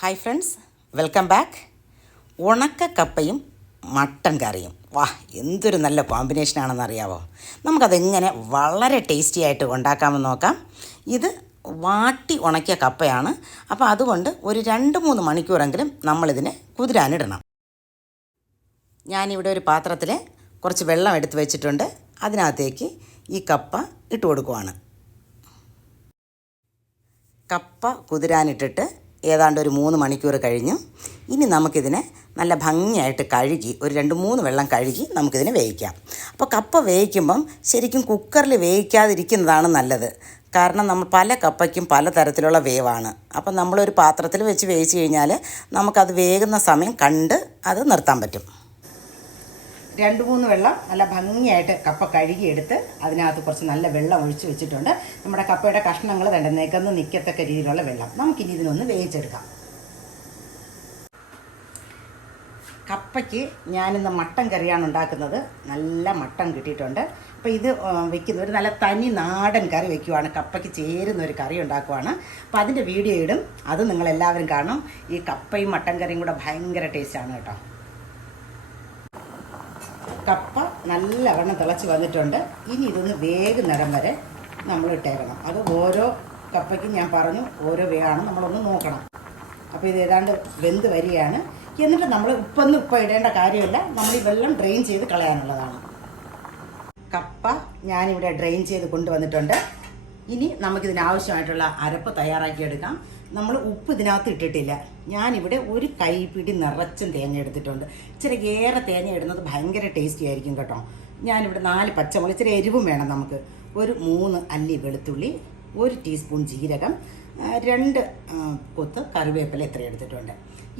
Hi friends welcome back ഉണക്ക കപ്പയും mutton കറിയും. വാ എന്തൊരു നല്ല കോമ്പിനേഷനാണെന്ന് അറിയാവോ? നമുക്കതെങ്ങനെ വളരെ ടേസ്റ്റി ആയിട്ട് ഉണ്ടാക്കാമെന്ന് നോക്കാം. ഇത് വാട്ടി ഉണക്കിയ കപ്പയാണ്. അപ്പോൾ അതുകൊണ്ട് ഒരു രണ്ട് മൂന്ന് മണിക്കൂറെങ്കിലും നമ്മളിതിനെ കുതിരാനിടണം. ഞാനിവിടെ ഒരു പാത്രത്തിൽ കുറച്ച് വെള്ളം എടുത്ത് വെച്ചിട്ടുണ്ട്. അതിനകത്തേക്ക് ഈ കപ്പ ഇട്ട് കൊടുക്കുവാണ്. കപ്പ കുതിരാനിട്ടിട്ട് ഏതാണ്ട് ഒരു മൂന്ന് മണിക്കൂർ കഴിഞ്ഞു ഇനി നമുക്കിതിനെ നല്ല ഭംഗിയായിട്ട് കഴുകി ഒരു രണ്ട് മൂന്ന് വെള്ളം കഴുകി നമുക്കിതിനെ വേവിക്കാം. അപ്പോൾ കപ്പ വേവിക്കുമ്പം ശരിക്കും കുക്കറിൽ വേവിക്കാതിരിക്കുന്നതാണ് നല്ലത്. കാരണം നമ്മൾ പല കപ്പയ്ക്കും പല തരത്തിലുള്ള വേവാണ്. അപ്പം നമ്മളൊരു പാത്രത്തിൽ വെച്ച് വേവിച്ച് കഴിഞ്ഞാൽ നമുക്കത് വേകുന്ന സമയം കണ്ട് അത് നിർത്താൻ പറ്റും. രണ്ട് മൂന്ന് വെള്ളം നല്ല ഭംഗിയായിട്ട് കപ്പ കഴുകിയെടുത്ത് അതിനകത്ത് കുറച്ച് നല്ല വെള്ളം ഒഴിച്ച് വെച്ചിട്ടുണ്ട്. നമ്മുടെ കപ്പയുടെ കഷ്ണങ്ങൾ വേണ്ട നികന്ന് നിൽക്കത്തക്ക രീതിയിലുള്ള വെള്ളം. നമുക്കിനി ഇതിനൊന്ന് വേവിച്ചെടുക്കാം. കപ്പയ്ക്ക് ഞാനിന്ന് മട്ടൻ കറിയാണ് ഉണ്ടാക്കുന്നത്. നല്ല മട്ടൻ കിട്ടിയിട്ടുണ്ട്. അപ്പോൾ ഇത് വെക്കുന്ന ഒരു നല്ല തനി നാടൻ കറി വെക്കുവാണ്. കപ്പയ്ക്ക് ചേരുന്ന ഒരു കറി ഉണ്ടാക്കുവാണ്. അപ്പോൾ അതിന്റെ വീഡിയോ ഇടും. അത് നിങ്ങളെല്ലാവരും കാണും. ഈ കപ്പയും മട്ടൻ കറിയും കൂടെ ഭയങ്കര ടേസ്റ്റാണ് കേട്ടോ. കപ്പ നല്ലവണ്ണം തിളച്ച് വന്നിട്ടുണ്ട്. ഇനി ഇതൊന്ന് വേഗുന്നിടം വരെ നമ്മൾ ഇട്ടേക്കണം. അത് ഓരോ കപ്പയ്ക്കും ഞാൻ പറഞ്ഞു ഓരോ വേഗമാണ് നമ്മളൊന്ന് നോക്കണം. അപ്പോൾ ഇത് ഏതാണ്ട് വെന്ത് വരികയാണ്. എന്നിട്ട് നമ്മൾ ഉപ്പൊന്നും ഉപ്പ് ഇടേണ്ട കാര്യമില്ല. നമ്മൾ ഈ വെള്ളം ഡ്രെയിൻ ചെയ്ത് കളയാനുള്ളതാണ്. കപ്പ ഞാനിവിടെ ഡ്രെയിൻ ചെയ്ത് കൊണ്ടുവന്നിട്ടുണ്ട്. ഇനി നമുക്കിതിനാവശ്യമായിട്ടുള്ള അരപ്പ് തയ്യാറാക്കിയെടുക്കാം. നമ്മൾ ഉപ്പ് ഇതിനകത്ത് ഇട്ടിട്ടില്ല. ഞാനിവിടെ ഒരു കൈപ്പിടി നിറച്ചും തേങ്ങ എടുത്തിട്ടുണ്ട്. ഇച്ചിരി ഏറെ തേങ്ങ ഇടുന്നത് ഭയങ്കര ടേസ്റ്റി ആയിരിക്കും കേട്ടോ. ഞാനിവിടെ നാല് പച്ചമുളക് ഇച്ചിരി എരിവും വേണം നമുക്ക്. ഒരു മൂന്ന് അല്ലി വെളുത്തുള്ളി ഒരു ടീസ്പൂൺ ജീരകം രണ്ട് കൊത്ത് കറിവേപ്പില എത്ര എടുത്തിട്ടുണ്ട്.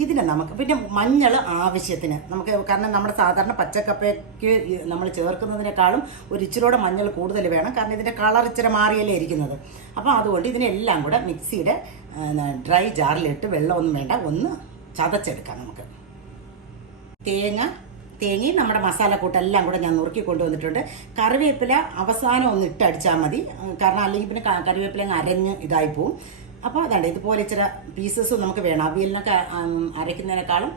ഇതിനെ നമുക്ക് പിന്നെ മഞ്ഞൾ ആവശ്യത്തിന് നമുക്ക് കാരണം നമ്മുടെ സാധാരണ പച്ചക്കപ്പയ്ക്ക് നമ്മൾ ചേർക്കുന്നതിനേക്കാളും ഒരു ഇച്ചിരൂടെ മഞ്ഞൾ കൂടുതൽ വേണം. കാരണം ഇതിന്റെ കളർ ഇച്ചിരി മാറിയല്ലേ ഇരിക്കുന്നത്. അപ്പോൾ അതുകൊണ്ട് ഇതിനെല്ലാം കൂടെ മിക്സിയുടെ ഡ്രൈ ജാറിലിട്ട് വെള്ളമൊന്നും വേണ്ട. ഒന്ന് ചതച്ചെടുക്കാം നമുക്ക്. തേങ്ങ തേങ്ങയും നമ്മുടെ മസാലക്കൂട്ടെല്ലാം കൂടെ ഞാൻ നുറുക്കി കൊണ്ടുവന്നിട്ടുണ്ട്. കറിവേപ്പില അവസാനം ഒന്ന് ഇട്ടടിച്ചാൽ മതി. കാരണം അല്ലെങ്കിൽ പിന്നെ കറിവേപ്പില അങ്ങ് അരഞ്ഞ് ഇതായി പോവും. അപ്പോൾ അതാണ്ട് ഇതുപോലെ ചില പീസസും നമുക്ക് വേണം. അവിയലിനൊക്കെ അരയ്ക്കുന്നതിനേക്കാളും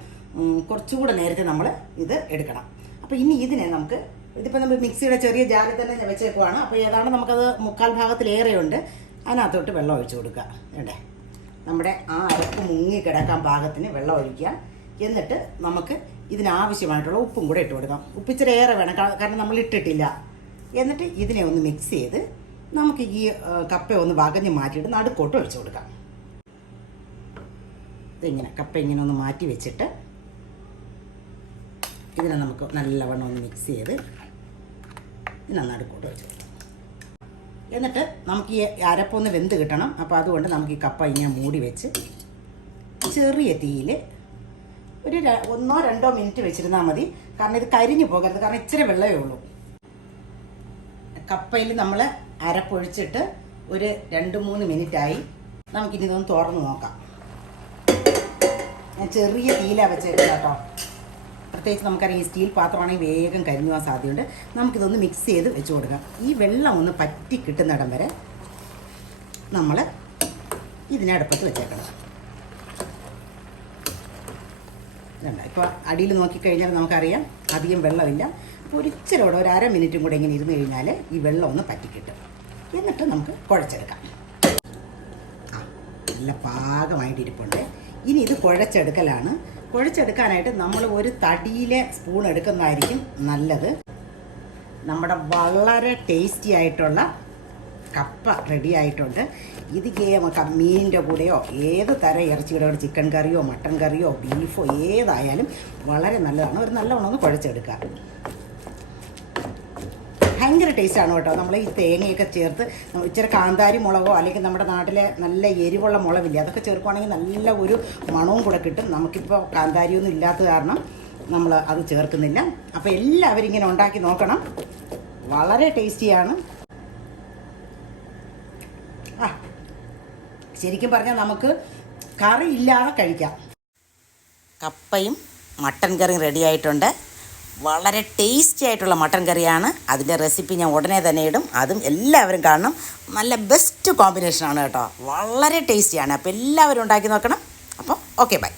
കുറച്ചുകൂടെ നേരത്തെ നമ്മൾ ഇത് എടുക്കണം. അപ്പോൾ ഇനി ഇതിനെ നമുക്ക് ഇതിപ്പോൾ നമ്മൾ മിക്സിയുടെ ചെറിയ ജാറിൽ തന്നെ ഞാൻ വെച്ചേക്കുവാണ്. അപ്പോൾ ഏതാണ്ട് നമുക്കത് മുക്കാൽ ഭാഗത്തിലേറെയുണ്ട്. അതിനകത്തോട്ട് വെള്ളം ഒഴിച്ചു കൊടുക്കുക. വേണ്ടേ നമ്മുടെ ആ അരപ്പ് മുങ്ങി കിടക്കാൻ പാകത്തിന് വെള്ളം ഒഴിക്കുക. എന്നിട്ട് നമുക്ക് ഇതിനാവശ്യമായിട്ടുള്ള ഉപ്പും കൂടെ ഇട്ട് കൊടുക്കാം. ഉപ്പിച്ചിരി ഏറെ വേണം കാരണം നമ്മൾ ഇട്ടിട്ടില്ല. എന്നിട്ട് ഇതിനെ ഒന്ന് മിക്സ് ചെയ്ത് നമുക്ക് ഈ കപ്പ ഒന്ന് വകഞ്ഞ് മാറ്റിയിട്ട് നടുക്കോട്ട് ഒഴിച്ചു കൊടുക്കാം. ഇതിങ്ങനെ കപ്പ ഇങ്ങനെ ഒന്ന് മാറ്റി വെച്ചിട്ട് ഇതിനെ നമുക്ക് നല്ലവണ്ണം ഒന്ന് മിക്സ് ചെയ്ത് ഇതിനെ നടുക്കോട്ട് ഒഴിച്ചു കൊടുക്കാം. എന്നിട്ട് നമുക്ക് ഈ അരപ്പൊന്ന് വെന്ത് കിട്ടണം. അപ്പോൾ അതുകൊണ്ട് നമുക്ക് ഈ കപ്പ ഇങ്ങനെ മൂടി വെച്ച് ചെറിയ തീയിൽ ഒരു ഒന്നോ രണ്ടോ മിനിറ്റ് വെച്ചിരുന്നാൽ മതി. കാരണം ഇത് കരിഞ്ഞു പോകരുത്. കാരണം ഇച്ചിരി വെള്ളമേ ഉള്ളൂ. കപ്പയിൽ നമ്മൾ അരപ്പൊഴിച്ചിട്ട് ഒരു രണ്ട് മൂന്ന് മിനിറ്റായി നമുക്കിനി ഇതൊന്ന് തുറന്ന് നോക്കാം. ഞാൻ ചെറിയ തീയിലാണ് വെച്ചേക്കുന്നത് കേട്ടോ. പ്രത്യേകിച്ച് നമുക്കറിയാം ഈ സ്റ്റീൽ പാത്രമാണെങ്കിൽ വേഗം കരിഞ്ഞു പോകാൻ സാധ്യതയുണ്ട്. നമുക്കിതൊന്ന് മിക്സ് ചെയ്ത് വെച്ച് കൊടുക്കാം. ഈ വെള്ളം ഒന്ന് പറ്റി കിട്ടുന്നിടം വരെ നമ്മൾ ഇതിനടുപ്പത്ത് വെച്ചേക്കണം. ഇതുണ്ട്. ഇപ്പോൾ അടിയിൽ നോക്കിക്കഴിഞ്ഞാൽ നമുക്കറിയാം അധികം വെള്ളമില്ല. അപ്പോൾ ഒരു ഒരു അര മിനിറ്റും കൂടെ ഇങ്ങനെ ഇരുന്ന് കഴിഞ്ഞാൽ ഈ വെള്ളം ഒന്ന് പറ്റിക്കിട്ടും. എന്നിട്ട് നമുക്ക് കുഴച്ചെടുക്കാം. നല്ല പാകമായിട്ട് ഇരിപ്പുണ്ട്. ഇനി ഇത് കുഴച്ചെടുക്കലാണ്. കുഴച്ചെടുക്കാനായിട്ട് നമ്മൾ ഒരു തടിയിലെ സ്പൂൺ എടുക്കുന്നതായിരിക്കും നല്ലത്. നമ്മുടെ വളരെ ടേസ്റ്റി ആയിട്ടുള്ള കപ്പ റെഡി ആയിട്ടുണ്ട് ഇത് മീനിന്റെ കൂടെയോ ഏത് തരം ഇറച്ചിയുടെ കൂടെ ചിക്കൻ കറിയോ മട്ടൻ കറിയോ ബീഫോ ഏതായാലും വളരെ നല്ലതാണ്. ഒരു നല്ലവണ്ണം ഒന്ന് കുഴച്ചെടുക്കുക. ഭയങ്കര ടേസ്റ്റാണ് കേട്ടോ. നമ്മൾ ഈ തേങ്ങയൊക്കെ ചേർത്ത് ഇച്ചിരി കാന്താരി മുളകോ അല്ലെങ്കിൽ നമ്മുടെ നാട്ടിലെ നല്ല എരിവുള്ള മുളകില്ലേ അതൊക്കെ ചേർക്കുവാണെങ്കിൽ നല്ല ഒരു മണവും കൂടെ കിട്ടും. നമുക്കിപ്പോൾ കാന്താരിയൊന്നും ഇല്ലാത്ത കാരണം നമ്മൾ അത് ചേർക്കുന്നില്ല. അപ്പോൾ എല്ലാവരും ഇങ്ങനെ ഉണ്ടാക്കി നോക്കണം. വളരെ ടേസ്റ്റിയാണ്. ശരിക്കും പറഞ്ഞാൽ നമുക്ക് കറി ഇല്ലാതെ കഴിക്കാം. കപ്പയും മട്ടൻ കറിയും റെഡി ആയിട്ടുണ്ട്. വളരെ ടേസ്റ്റി ആയിട്ടുള്ള മട്ടൻ കറിയാണ്. അതിന്റെ റെസിപ്പി ഞാൻ ഉടനെ തന്നെ ഇടും. അതും എല്ലാവരും കാണണം. നല്ല ബെസ്റ്റ് കോമ്പിനേഷനാണ് കേട്ടോ. വളരെ ടേസ്റ്റിയാണ് അപ്പോൾ എല്ലാവരും ഉണ്ടാക്കി നോക്കണം. അപ്പോൾ ഓക്കെ ബൈ